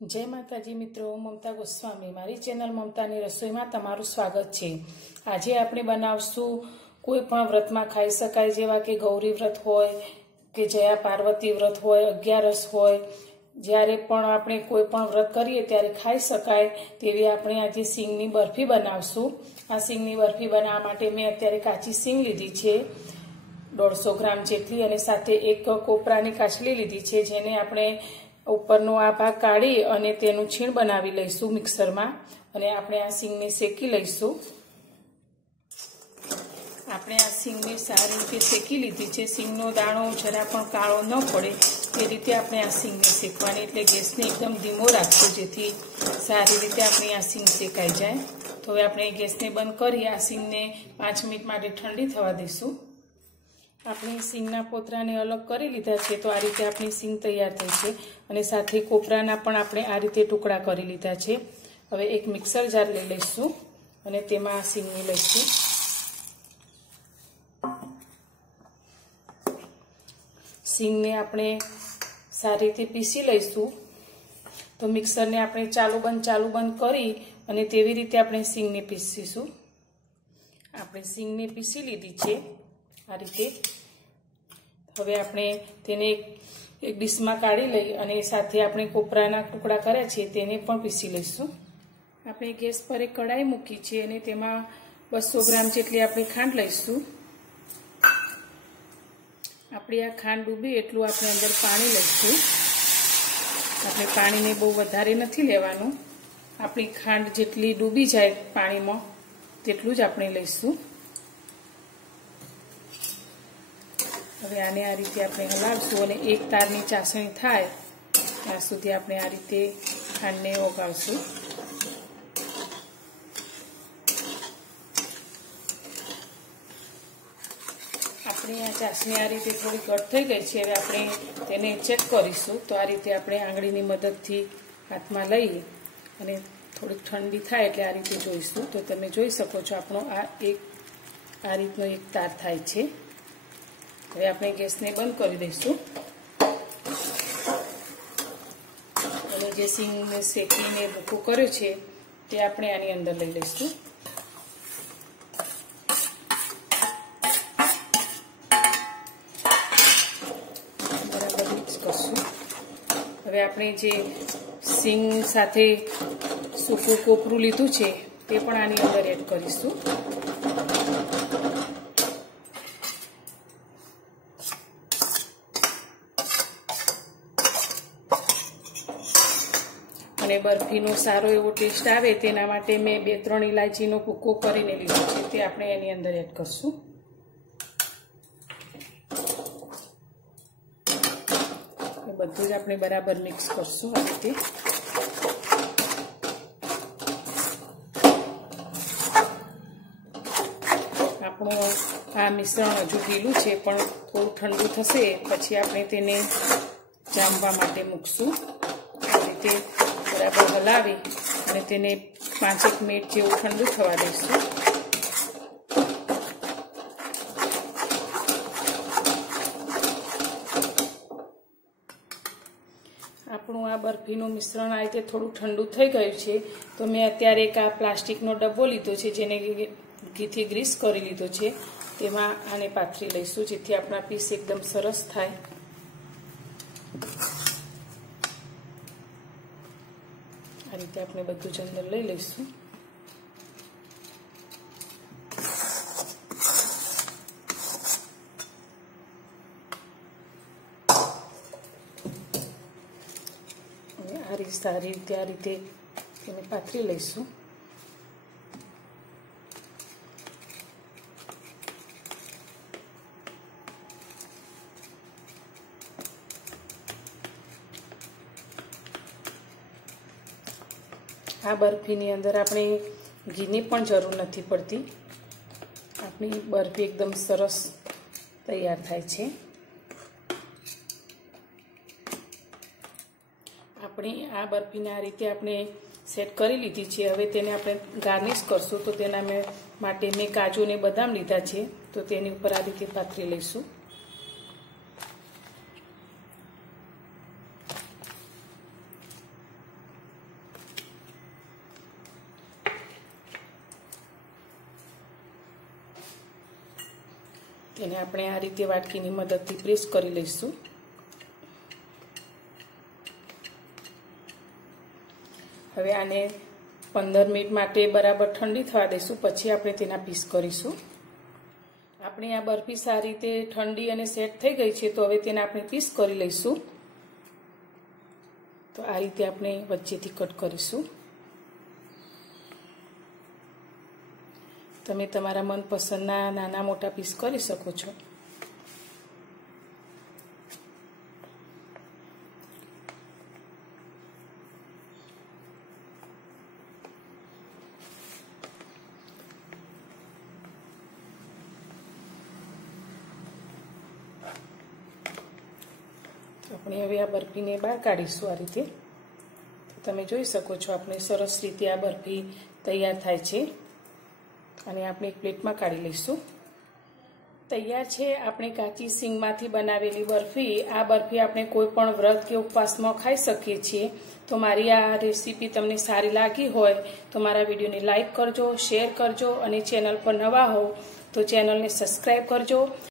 जय माताजी मित्रों, ममता गोस्वामी मारी चेनल ममतानी रसोई में तमारुं स्वागत छे। आज आपणे बनावशुं कोई पण व्रत में खाई शकाय जेवा के गौरी व्रत होय के जया पार्वती व्रत होय, 11 होय, ज्यारे पण आपणे कोई पण व्रत करीए त्यारे खाई शकाय तेवी आपणे आज सींगनी बर्फी बनावशुं। आ सींगनी बर्फी बनाववा माटे मैं अत्यारे काची सींग लीधी छे 150 ग्राम जेटली अने साथे एक कोपरानी काचली लीधी छे, जेने आपणे उपरनो आ भाग काढी अने तेनुं छीण बनावी लईशुं मिक्सर में अने आपणे आ सींगने शेकी लईशुं। आपणे आ सींगने सारी रीते शेकी लीधी छे। सींगनो दाणो जरा पण काळो न पड़े ते रीते आपणे आ सींगने शेकवानी, एटले गैसने एकदम धीमो राखशो जेथी सारी रीते आपणी आ सींग शेकाई जाय। तो हवे आपणे गैसने बंद करी आ सींगने 5 मिनिट माटे ठंडी थवा दईशुं। अपनी सींगना पोतराने अलग करी लीधा छे तो आ रीते अपनी सींग तैयार थई छे अने साथे कोपराना पण आपणे आ रीते टुकड़ा करी लीधा छे। हवे एक मिक्सर जार लई लईशुं अने तेमां आ सींगने लईशुं। सींगने आपणे सारी रीते पीसी लईशुं। तो मिक्सर ने आपणे चालू बंद करी अने तेवी रीते आपणे सींगने पीसीशुं। आपणे सींगने पीसी लीधी छे आ रीते। हवे आपणे तेने एक डिश में काढी लई अने साथे आपणे कोपराना टुकड़ा कर्या छे तेने पण पीसी लईशुं। आपणे गैस पर एक कढ़ाई मूकी छे अने तेमां 200 ग्राम जेटली आपणे खांड लईशुं। आपणी आ खांड डूबे एटલું आपणे अंदर पाणी लईशुं। आपणे पाणीने बहु वधारे नथी लेवानुं, आपणी खांड जेटली डूबी जाय पाणीमां तेटલું જ આપણે લઈશું। હવે આને આ રીતે આપણે હલાવશું અને એક તારની ચાસણી થાય ત્યાં સુધી આપણે આ રીતે ખાંડને ઓગાળશું। આપણી આ ચાસણી આ રીતે થોડી ઘટ થઈ ગઈ છે। હવે આપણે તેને ચેક કરીશું। તો આ રીતે આપણે આંગળીની મદદથી હાથમાં લઈ અને થોડીક ઠંડી થાય એટલે આ રીતે જોઈશું। તો તમે જોઈ શકો છો આપણો આ રીતનો એક તાર થાય છે। હવે આપણે ગેસને બંધ કરી દઈશું અને જે સિંગને શેકીને ભૂકો કર્યો છે તે આપણે આની અંદર લઈ લઈશું। બરાબર મિક્સ કરશું। હવે આપણે જે સિંગ સાથે સૂકું કોપરું લીધું છે તે પણ આની અંદર એડ કરીશું। અને બરફીનો સારો એવો ટેસ્ટ આવે તેના માટે મેં 2-3 ઇલાયચીનો ભૂકો કરીને લીધો છે તે આપણે એની અંદર એડ કરશું। બધું જ આપણે બરાબર મિક્સ કરશું આ રીતે। આપણું આ મિશ્રણ હજુ ઢીલું છે પણ થોડું ઠંડુ થશે પછી આપણે તેને જામવા માટે મૂકશું। આ રીતે બરાબર હલાવી અને તેને 5-1 મિનિટ જેવું ઠંડુ થવા દઈશું। આપણું આ બરફીનું મિશ્રણ આ રીતે થોડું ઠંડુ થઈ ગયું છે તો મેં અત્યારે એક આ પ્લાસ્ટિકનો ડબ્બો લીધો છે જેને ઘીથી ગ્રીસ કરી લીધો છે, તેમાં આને પાથરી લઈશું જેથી આપણા પીસ એકદમ સરસ થાય। આ રીતે આપણે બધું જ અંદર લઈ લઈશું। સારી રીતે આ રીતે તેને પાથરી લઈશું। આ બરફીની અંદર આપણે ઘીની પણ જરૂર નથી પડતી, આપણી બરફી એકદમ સરસ તૈયાર થાય છે। આપણી આ બરફીને આ રીતે આપણે સેટ કરી લીધી છે। હવે તેને આપણે ગાર્નિશ કરશું તો તેના માટે મેં કાજુ અને બદામ લીધા છે તો તેની ઉપર આ રીતે પાથરી લઈશું। તેને આપણે આ રીતે વાટકીની મદદથી પ્રેસ કરી લઈશું. હવે આને 15 મિનિટ માટે બરાબર ઠંડી થવા દઈશું. પછી આપણે તેના પીસ કરીશું. આપણી આ બરફી સારી રીતે ઠંડી અને સેટ થઈ ગઈ છે, તો હવે તેને આપણે પીસ કરી લઈશું. તો આ રીતે આપણે વચ્ચેથી કટ કરીશું. તમે તમારા મનપસંદના નાના મોટા પીસ કરી શકો છો. આપણે હવે આ બરફીને બહાર કાઢીશું. આ રીતે તમે જોઈ શકો છો આપણે સરસ રીતે આ બરફી તૈયાર થાય છે. અને આપણે એક પ્લેટમાં કાઢી લઈશું. તૈયાર છે આપણી કાચી સિંગમાંથી બનાવેલી બરફી. આ બરફી આપણે કોઈ પણ વ્રત કે ઉપવાસમાં ખાઈ શકીએ છીએ. તો મારી આ રેસીપી તમને સારી લાગી હોય તો મારા વિડીયોને લાઈક કરજો, શેર કરજો અને ચેનલ પર નવા હો તો ચેનલને સબસ્ક્રાઈબ કરજો.